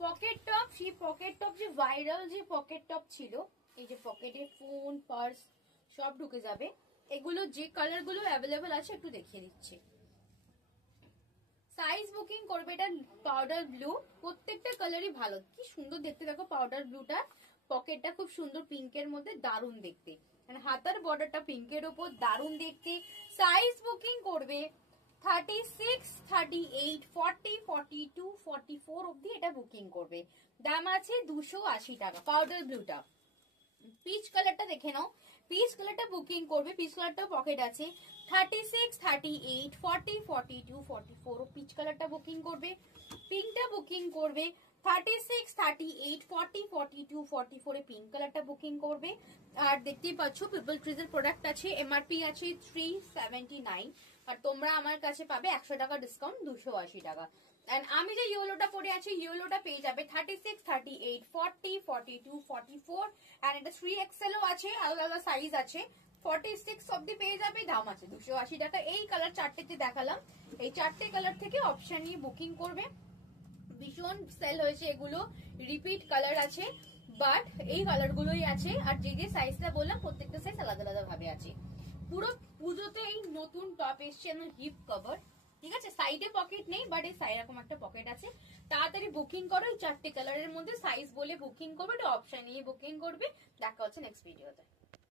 Pocket top, সেই pocket top যে viral যে পকেট টপ ছিল, এই যে পকেটে ফোন পার্স সব ঢুকে যাবে, এগুলো যে কালার গুলো অ্যাভেলেবেল আছে একটু দেখিয়ে দিচ্ছি। সাইজ বুকিং করবে, এটা পাউডার ব্লু, প্রত্যেকটা কালারই ভালো, কি সুন্দর দেখতে দেখো পাউডার ব্লুটা, পকেটটা খুব সুন্দর পিঙ্কের মধ্যে, দারুণ দেখতে, মানে হাতার বর্ডারটা পিঙ্কের উপর, দারুণ দেখতে। সাইজ বুকিং করবে 36, 38, 40, 42, 44 অব্দি এটা বুকিং করবে। দাম আছে 280 টাকা। পাউডার ব্লুটা, পিচ কালারটা দেখে নাও, পিচ কালারটা বুকিং করবে, পিচ কালারটা পকেট আছে 36, 38, 40, 42, 44 পিচ কালারটা বুকিং করবে। পিঙ্কটা বুকিং করবে 36, 38, 40, 42, 44 পিঙ্ক কালারটা বুকিং করবে। আর দেখতেই পাচ্ছ পিপল ট্রিজের প্রোডাক্ট আছে, এমআরপি আছে 379, আর তোমরা আমার কাছে পাবে 100 টাকা ডিসকাউন্ট 280 টাকা। আমি যে ইয়েলোটা পরে আছি, ইয়েলোটা পেয়ে যাবে 36, 38, 40, 42, 44, এন্ড এটা 3XL ও আছে, আলাদা আলাদা সাইজ আছে, 46 অব্দি পেয়ে যাবে, দাম আছে 280 টাকা। এই কালার চারটেতে দেখালাম, এই চারটে কালার থেকে অপশন নিয়ে বুকিং করবে। ভীষণ সেল হয়েছে এগুলো, রিপিট কালার আছে, বাট এই কালার গুলোই আছে, আর যে যে সাইজটা বললাম প্রত্যেকটা সাইজ আলাদা আলাদা ভাবে আছে। পুরো পুজোতে এই নতুন টপ এসছে আমার হিপ কভার, ঠিক আছে, সাইডে পকেট নেই, বাট এই সাইড এরকম একটা পকেট আছে। তাড়াতাড়ি বুকিং করো, এই চারটে কালারের মধ্যে সাইজ বলে বুকিং করবে, এটা অপশন নিয়ে বুকিং করবে। দেখা হচ্ছে নেক্সট ভিডিওতে।